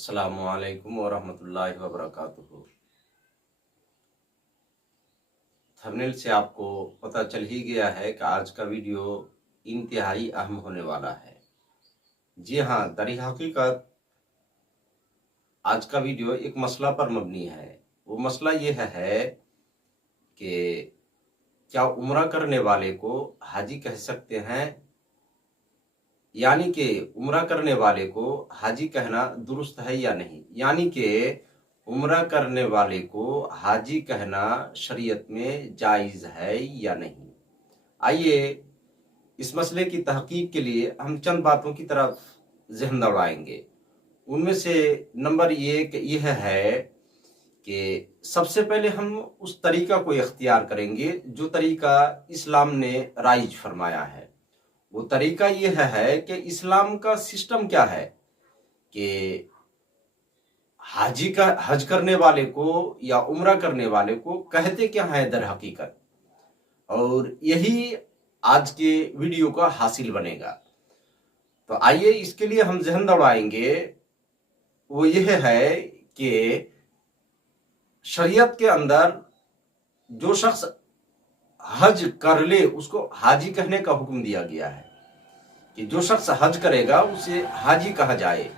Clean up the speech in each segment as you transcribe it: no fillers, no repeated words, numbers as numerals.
अस्सलामु अलैकुम वरहमतुल्लाहि वबरकातुहू। थंबनेल से आपको पता चल ही गया है कि आज का वीडियो इंतहाई अहम होने वाला है। जी हाँ, दर हकीकत आज का वीडियो एक मसला पर मबनी है। वो मसला यह है कि क्या उम्रा करने वाले को हाजी कह सकते हैं, यानी कि उम्रा करने वाले को हाजी कहना दुरुस्त है या नहीं। यानी कि उम्रा करने वाले को हाजी कहना शरीयत में जायज़ है या नहीं। आइए इस मसले की तहकीक के लिए हम चंद बातों की तरफ ज़हन दौड़ाएंगे। उनमें से नंबर एक यह है कि सबसे पहले हम उस तरीका को इख्तियार करेंगे जो तरीका इस्लाम ने राइज फरमाया है। वो तरीका यह है कि इस्लाम का सिस्टम क्या है कि हज करने वाले को या उम्रा करने वाले को कहते क्या है दर हकीकत, और यही आज के वीडियो का हासिल बनेगा। तो आइए इसके लिए हम ज़हन दौड़ाएंगे। वो यह है कि शरीयत के अंदर जो शख्स हज कर ले उसको हाजी कहने का हुक्म दिया गया है कि जो शख्स हज करेगा उसे हाजी कहा जाए,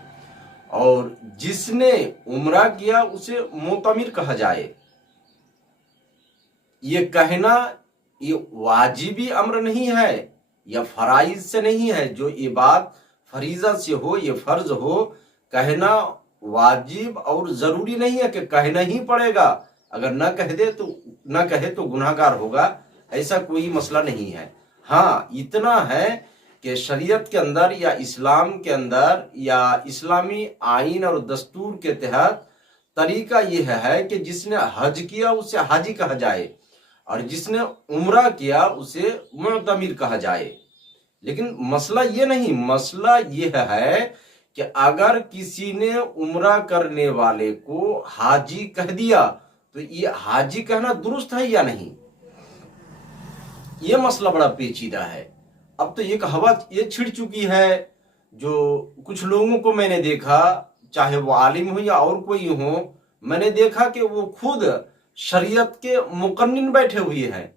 और जिसने उम्रा किया उसे मोतमिर कहा जाए। ये कहना ये वाजिबी अम्र नहीं है या फराइज से नहीं है। जो ये बात फरीजा से हो, ये फर्ज हो, कहना वाजिब और जरूरी नहीं है कि कहना ही पड़ेगा। अगर न कहे तो गुनाहगार होगा, ऐसा कोई मसला नहीं है। हाँ, इतना है कि शरीयत के अंदर या इस्लाम के अंदर या इस्लामी आइन और दस्तूर के तहत तरीका यह है कि जिसने हज किया उसे हाजी कहा जाए और जिसने उम्रा किया उसे मुअतमिर कहा जाए। लेकिन मसला ये नहीं, मसला यह है कि अगर किसी ने उम्रा करने वाले को हाजी कह दिया तो ये हाजी कहना दुरुस्त है या नहीं, ये मसला बड़ा पेचीदा है। अब तो एक हवा ये छिड़ चुकी है, जो कुछ लोगों को मैंने देखा, चाहे वो आलिम हो या और कोई हो, मैंने देखा कि वो खुद शरीयत के मुकन्निन बैठे हुए हैं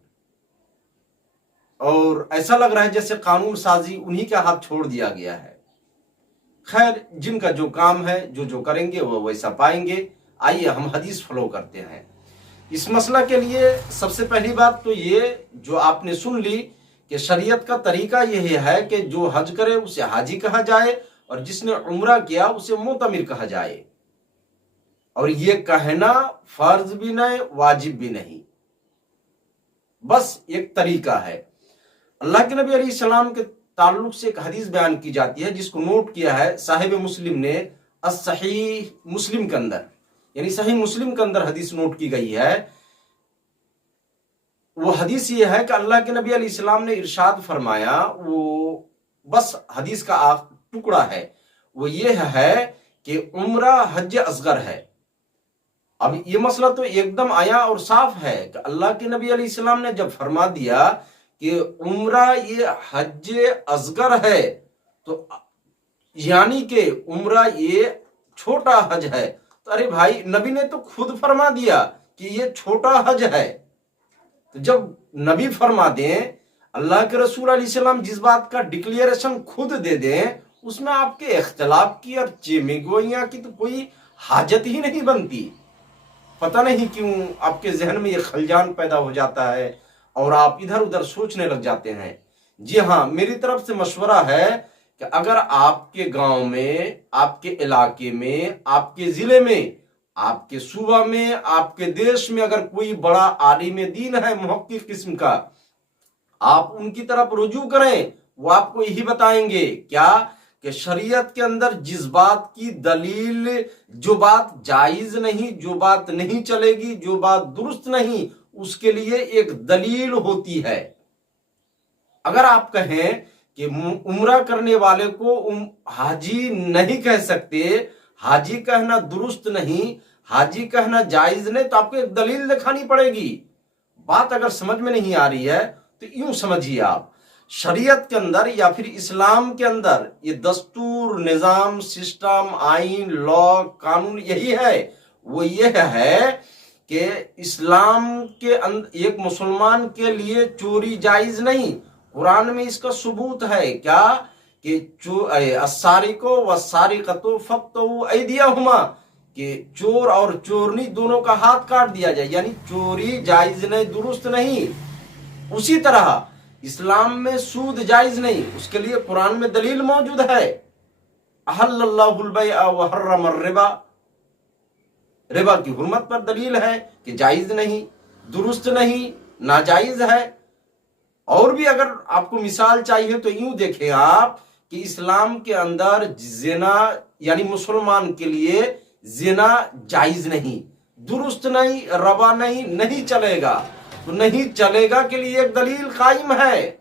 और ऐसा लग रहा है जैसे कानून साजी उन्हीं के हाथ छोड़ दिया गया है। खैर, जिनका जो काम है, जो करेंगे वो वैसा पाएंगे। आइए हम हदीस फॉलो करते हैं। इस मसला के लिए सबसे पहली बात तो ये जो आपने सुन ली कि शरीयत का तरीका यही है कि जो हज करे उसे हाजी कहा जाए और जिसने उम्रा किया उसे मोतमिर कहा जाए। और ये कहना फर्ज भी नहीं, वाजिब भी नहीं, बस एक तरीका है। अल्लाह के नबी अलैहिस्सलाम के ताल्लुक से एक हदीस बयान की जाती है जिसको नोट किया है साहिब मुस्लिम ने सही मुस्लिम के अंदर, यानी सही मुस्लिम के अंदर हदीस नोट की गई है। वो हदीस ये है कि अल्लाह के नबी अलैहिस्सलाम ने इरशाद फरमाया, वो बस हदीस का टुकड़ा है, वो ये है कि उम्रा हज असगर है। अब ये मसला तो एकदम आया और साफ है कि अल्लाह के नबी अलैहिस्सलाम ने जब फरमा दिया कि उम्रा ये हज असगर है, तो यानी कि उम्रा ये छोटा हज है। तो अरे भाई, नबी ने तो खुद फरमा दिया कि ये छोटा हज है। तो जब नबी फरमा दें, अल्लाह के रसूल अलैहिस्सलाम जिस बात का डिक्लेरेशन खुद दे दें, उसमें आपके इख्तिलाफ की और चेमेगोइयां की तो कोई हाजत ही नहीं बनती। पता नहीं क्यों आपके जहन में ये खलजान पैदा हो जाता है और आप इधर उधर सोचने लग जाते हैं। जी हाँ, मेरी तरफ से मशवरा है कि अगर आपके गांव में, आपके इलाके में, आपके जिले में, आपके सूबा में, आपके देश में अगर कोई बड़ा आलिम दीन है मुहक्किक किस्म का, आप उनकी तरफ रुजू करें। वो आपको यही बताएंगे क्या कि शरीयत के अंदर जिस बात की दलील, जो बात जायज नहीं, जो बात नहीं चलेगी, जो बात दुरुस्त नहीं, उसके लिए एक दलील होती है। अगर आप कहें कि उम्रा करने वाले को हाजी नहीं कह सकते, हाजी कहना दुरुस्त नहीं, हाजी कहना जायज नहीं, तो आपको एक दलील दिखानी पड़ेगी। बात अगर समझ में नहीं आ रही है तो यूं समझिए आप शरीयत के अंदर या फिर इस्लाम के अंदर ये दस्तूर, निजाम, सिस्टम, आइन, लॉ, कानून यही है। वो ये है कि इस्लाम के अंदर एक मुसलमान के लिए चोरी जायज नहीं। कुरान में इसका सबूत है क्या कि अस्सारिको वस्सारिकतो फक्तू ऐदियहुमा, कि चोर और चोरनी दोनों का हाथ काट दिया जाए, यानी चोरी जायज नहीं, दुरुस्त नहीं। उसी तरह इस्लाम में सूद जायज नहीं, उसके लिए कुरान में दलील मौजूद है। अहल्लल्लाहुल बैअ व हर्रमर रिबा, रिबा की हुर्मत पर दलील है कि जायज नहीं, दुरुस्त नहीं, नाजायज है। और भी अगर आपको मिसाल चाहिए तो यूं देखें आप कि इस्लाम के अंदर जिना, यानी मुसलमान के लिए जिना जायज नहीं, दुरुस्त नहीं, रवा नहीं, नहीं चलेगा। तो नहीं चलेगा के लिए एक दलील कायम है।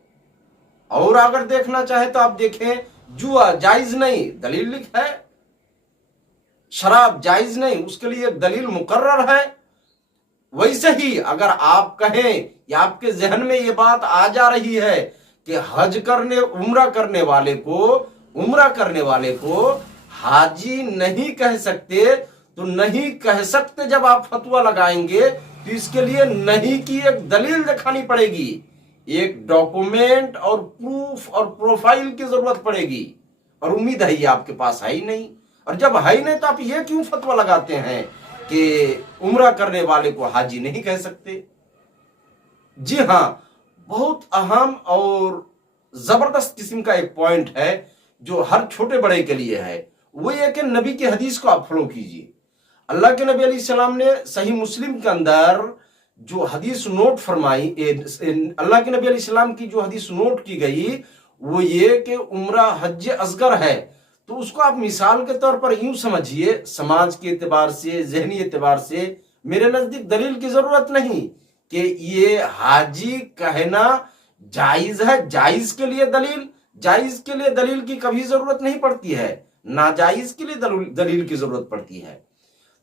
और अगर देखना चाहे तो आप देखें, जुआ जायज नहीं, दलील लिख है। शराब जायज नहीं, उसके लिए एक दलील मुकर्रर है। वैसे ही अगर आप कहें या आपके जहन में ये बात आ जा रही है कि हज करने, उम्रा करने वाले को हाजी नहीं कह सकते, तो नहीं कह सकते जब आप फतवा लगाएंगे तो इसके लिए नहीं की एक दलील दिखानी पड़ेगी, एक डॉक्यूमेंट और प्रूफ और प्रोफाइल की जरूरत पड़ेगी। और उम्मीद है ये आपके पास है ही नहीं। और जब है ही नहीं तो आप ये क्यों फतवा लगाते हैं कि उम्रा करने वाले को हाजी नहीं कह सकते। जी हाँ, बहुत अहम और जबरदस्त किस्म का एक पॉइंट है जो हर छोटे बड़े के लिए है। वो ये कि नबी की हदीस को आप फॉलो कीजिए। अल्लाह के नबी अलैहिस्सलाम ने सही मुस्लिम के अंदर जो हदीस नोट फरमाई, अल्लाह के नबी अलैहिस्सलाम की जो हदीस नोट की गई वो ये कि उम्रा हज असगर है। तो उसको आप मिसाल के तौर पर यूं समझिए, समाज के एतबार से, जहनी एतबार से मेरे नजदीक दलील की जरूरत नहीं कि ये हाजी कहना जायज है। जायज के लिए दलील की कभी जरूरत नहीं पड़ती है, नाजायज के लिए दलील की जरूरत पड़ती है।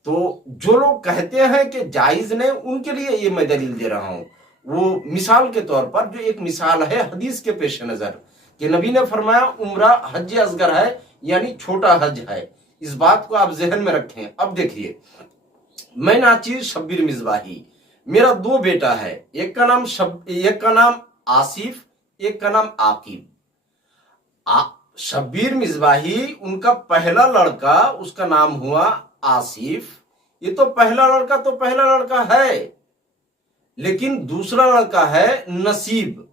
तो जो लोग कहते हैं कि जायज नहीं, उनके लिए ये मैं दलील दे रहा हूं। वो मिसाल के तौर पर जो एक मिसाल है हदीस के पेश नजर कि नबी ने फरमाया उम्रा हज असगर है, यानी छोटा हज है। इस बात को आप जहन में रखें। अब देखिए, मैं नाचिर शब्बीर मिसबाही, मेरा दो बेटा है, एक का नाम आसिफ, एक का नाम आकिब। शब्बीर मिसबाही उनका पहला लड़का, उसका नाम हुआ आसिफ। ये तो पहला लड़का है, लेकिन दूसरा लड़का है नसीब।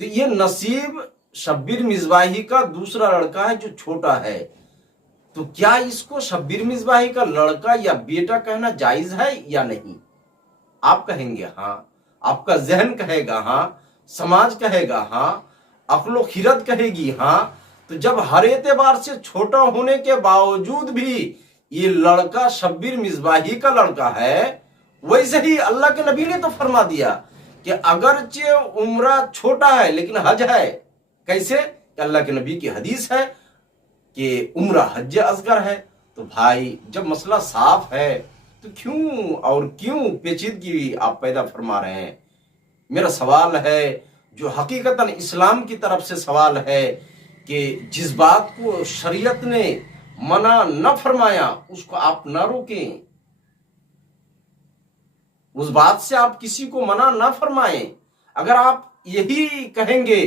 तो ये नसीब शब्बीर मिसबाही का दूसरा लड़का है जो छोटा है। तो क्या इसको शब्बीर मिसबाही का लड़का या बेटा कहना जायज है या नहीं? आप कहेंगे हाँ, आपका जहन कहेगा हाँ, समाज कहेगा हाँ, अक्लो खिरत कहेगी हाँ। तो जब हर एतबार से छोटा होने के बावजूद भी ये लड़का शब्बीर मिसबाही का लड़का है, वैसे ही अल्लाह के नबी ने तो फरमा दिया कि अगरचे उम्रा छोटा है लेकिन हज है। कैसे? अल्लाह के नबी की हदीस है कि उम्रा हज असगर है। तो भाई जब मसला साफ है तो क्यों पेचीदगी आप पैदा फरमा रहे हैं? मेरा सवाल है जो हकीकतन इस्लाम की तरफ से सवाल है कि जिस बात को शरीयत ने मना न फरमाया उसको आप न रोकें, उस बात से आप किसी को मना न फरमाएं। अगर आप यही कहेंगे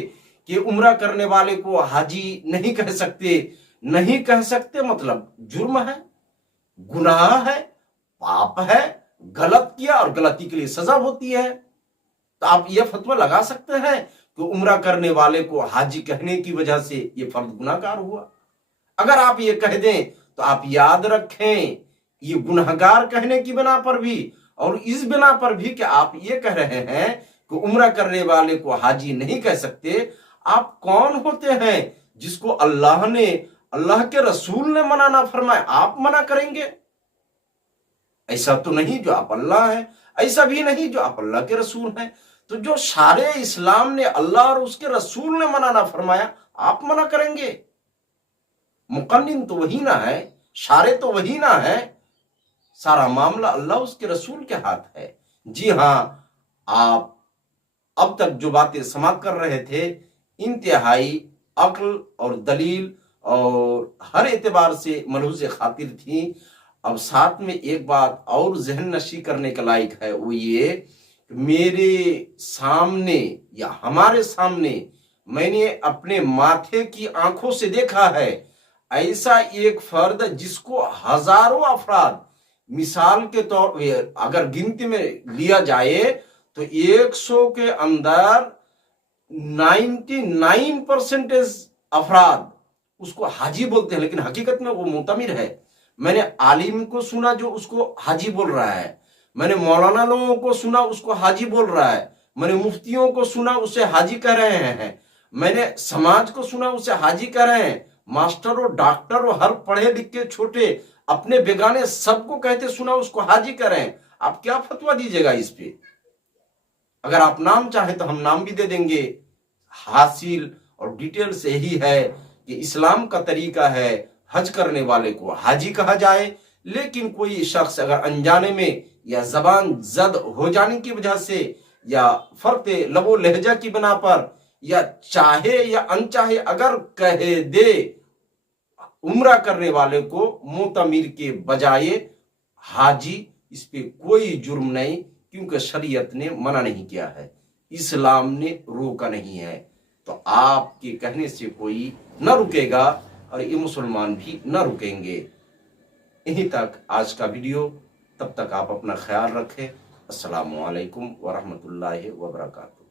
कि उम्रा करने वाले को हाजी नहीं कह सकते मतलब जुर्म है, गुनाह है, पाप है, गलत किया और गलती के लिए सजा होती है। तो आप यह फतवा लगा सकते हैं कि उम्रा करने वाले को हाजी कहने की वजह से यह फर्द गुनाहगार हुआ। अगर आप ये कह दें तो आप याद रखें, ये गुनाहगार कहने की बिना पर भी और इस बिना पर भी कि आप ये कह रहे हैं कि उम्रा करने वाले को हाजी नहीं कह सकते, आप कौन होते हैं जिसको अल्लाह के रसूल ने मना ना फरमाए आप मना करेंगे? ऐसा तो नहीं जो आप अल्लाह है, ऐसा भी नहीं जो आप अल्लाह के रसूल हैं। तो जो सारे इस्लाम ने अल्लाह और उसके रसूल ने मना ना फरमाया आप मना करेंगे? मुकन्निन तो वही ना है, सारे तो वही ना है, सारा मामला अल्लाह उसके रसूल के हाथ है। जी हाँ, आप अब तक जो बातें समाप्त कर रहे थे इंतहाई अक्ल और दलील और हर एतबार से मलहूज़ खातिर थी। अब साथ में एक बात और जहन नशी करने के लायक है, वो ये मेरे सामने या हमारे सामने मैंने अपने माथे की आंखों से देखा है ऐसा एक फर्द जिसको हजारों अफराद, मिसाल के तौर पे अगर गिनती में लिया जाए तो 100 के अंदर 99% अफराद उसको हाजी बोलते हैं, लेकिन हकीकत में वो मुतमिर है। मैंने आलिम को सुना जो उसको हाजी बोल रहा है, मैंने मौलाना लोगों को सुना उसको हाजी बोल रहा है, मैंने मुफ्तियों को सुना उसे हाजी कह रहे हैं, मैंने समाज को सुना उसे हाजी कह रहे हैं, मास्टर और डॉक्टर और हर पढ़े लिखे छोटे अपने बेगाने सबको कहते सुना उसको हाजी कह रहे हैं। आप क्या फतवा दीजिएगा इस पे? अगर आप नाम चाहे तो हम नाम भी दे देंगे। हासिल और डिटेल्स यही है कि इस्लाम का तरीका है हज करने वाले को हाजी कहा जाए, लेकिन कोई शख्स अगर अनजाने में या जबान जद हो जाने की वजह से या फर्क लबो लहजा की बना पर या चाहे या अनचाहे अगर कह दे उम्रा करने वाले को मुतमिर के बजाय हाजी, इस पे कोई जुर्म नहीं, क्योंकि शरीयत ने मना नहीं किया है, इस्लाम ने रोका नहीं है। तो आपके कहने से कोई न रुकेगा और ये मुसलमान भी न रुकेंगे। यहीं तक आज का वीडियो, तब तक आप अपना ख्याल रखें। अस्सलामु अलैकुम व रहमतुल्लाहि व बरकातहू।